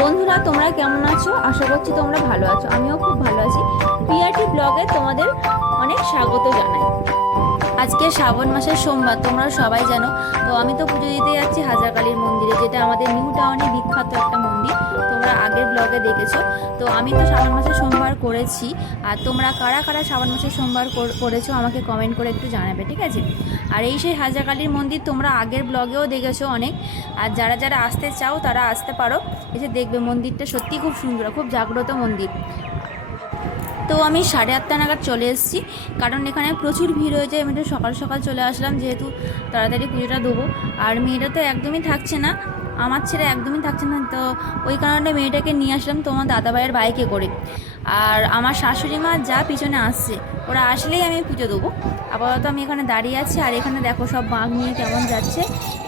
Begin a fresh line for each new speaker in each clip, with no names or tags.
বন্ধুরা, তোমরা কেমন আছো? আশা করছি তোমরা ভালো আছো। আমিও খুব ভালো আছি। পিআরটি ব্লগে তোমাদের অনেক স্বাগত জানাই। আজকে শ্রাবণ মাসের সোমবার, তোমরা সবাই জানো। তো আমি তো পুজো দিতে যাচ্ছি হাজারকালীর মন্দিরে, যেটা আমাদের নিউ টাউনে বিখ্যাত একটা মন্দির। আগের ব্লগে দেখেছ। তো আমি তো শ্রাবণ মাসের সোমবার করেছি। আর তোমরা কারা কারা শ্রাবণ মাসের সোমবার করেছ আমাকে কমেন্ট করে একটু জানাবে, ঠিক আছে? আর এই সেই হাজারকালীর মন্দির তোমরা আগের ব্লগেও দেখেছ অনেক। আর যারা যারা আসতে চাও তারা আসতে পারো। এসে দেখবে মন্দিরটা সত্যি খুব সুন্দর, খুব জাগ্রত মন্দির। তো আমি সাড়ে আটটা নাগাদ চলে এসেছি। কারণ এখানে প্রচুর ভিড় হয়ে যায়। আমি একটু সকাল সকাল চলে আসলাম, যেহেতু তাড়াতাড়ি পুজোটা দেবো। আর মেয়েটা তো একদমই থাকছে না। আমার ছেলে একদমই থাকছে না, তো ওই কারণে মেয়েটাকে নিয়ে আসলাম তোমার দাদাভাইয়ের বাইকে করে। আর আমার শাশুড়ি মা যা পিছনে আসছে, ওরা আসলেই আমি পুজো দেবো। আপাতত আমি এখানে দাঁড়িয়ে আছি, আর এখানে দেখো সব বাঘ নিয়ে কেমন যাচ্ছে।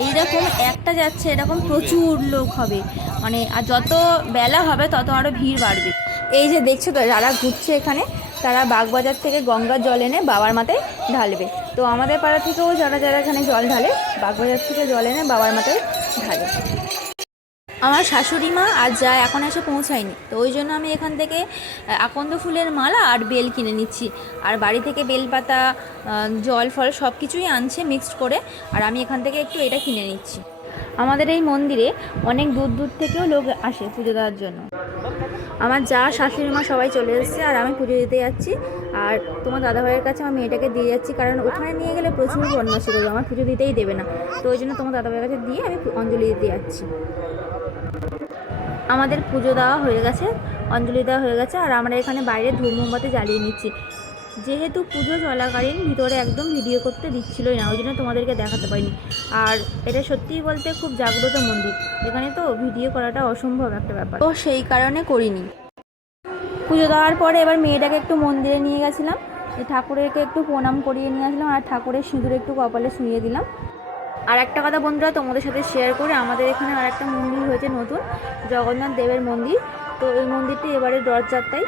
এইরকম একটা যাচ্ছে, এরকম প্রচুর লোক হবে। মানে আর যত বেলা হবে, তত আরও ভিড় বাড়বে। এই যে দেখছ তো, যারা ঘুরছে এখানে, তারা বাগবাজার থেকে গঙ্গার জল এনে বাবার মাথায় ঢালবে। তো আমাদের পাড়া থেকেও যারা যারা এখানে জল ঢালে, বাগবাজার থেকে জল এনে বাবার মাথায় ঢালে আমার শাশুড়ি মা আর যা এখন এসে পৌঁছায়নি, তো ওই জন্য আমি এখান থেকে আকন্দ ফুলের মালা আর বেল কিনে নিচ্ছি। আর বাড়ি থেকে বেলপাতা জল, ফল সব কিছুই আনছে মিক্সড করে, আর আমি এখান থেকে একটু এটা কিনে নিচ্ছি। আমাদের এই মন্দিরে অনেক দূর দূর থেকেও লোক আসে পুজো দেওয়ার জন্য। আমার যা শাশুড়ি মা সবাই চলে এসেছে আর আমি পুজো দিতে যাচ্ছি। আর তোমার দাদাভাইয়ের কাছে আমার মেয়েটাকে দিয়ে যাচ্ছি কারণ ওখানে নিয়ে গেলে প্রচুর বন্যাসি করবে, আমার পুজো দিতেই দেবে না। তো ওই জন্য তোমার দাদাভাইয়ের কাছে দিয়ে আমি অঞ্জলি দিতে যাচ্ছি। আমাদের পুজো দেওয়া হয়ে গেছে, অঞ্জলি দেওয়া হয়ে গেছে আর আমরা এখানে বাইরে ধূপ মোমবাতি জ্বালিয়ে নিচ্ছি। যেহেতু পুজো চলাকালীন ভিতরে একদম ভিডিও করতে দিচ্ছিলই না ওই জন্য তোমাদেরকে দেখাতে পারিনি। আর এটা সত্যিই বলতে খুব জাগ্রত মন্দির এখানে তো ভিডিও করাটা অসম্ভব একটা ব্যাপার। তো সেই কারণে করিনি। পুজো দেওয়ার পরে এবার মেয়েটাকে একটু মন্দিরে নিয়ে গেছিলাম ঠাকুরেরকে একটু প্রণাম করিয়ে নিয়ে আসলাম আর ঠাকুরের সিঁদুর একটু কপালে শুয়ে দিলাম। আর একটা কথা বন্ধুরা, তোমাদের সাথে শেয়ার করে আমাদের এখানে আর একটা মন্দির হয়েছে নতুন, জগন্নাথ দেবের মন্দির। তো এই মন্দিরটি এবারে রথযাত্রায়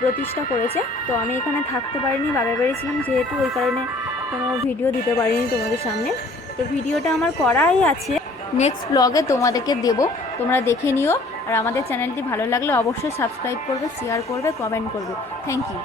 প্রতিষ্ঠা করেছে। তো আমি এখানে থাকতে পারিনি বাবার বাড়ি ছিলাম যেহেতু, ওই কারণে কোনো ভিডিও দিতে পারিনি তোমাদের সামনে। তো ভিডিওটা আমার করাই আছে। নেক্সট ব্লগে তোমাদেরকে দেব, তোমরা দেখে নিও। আর আমাদের চ্যানেলটি ভালো লাগলে অবশ্যই সাবস্ক্রাইব করবে শেয়ার করবে কমেন্ট করবে। Thank you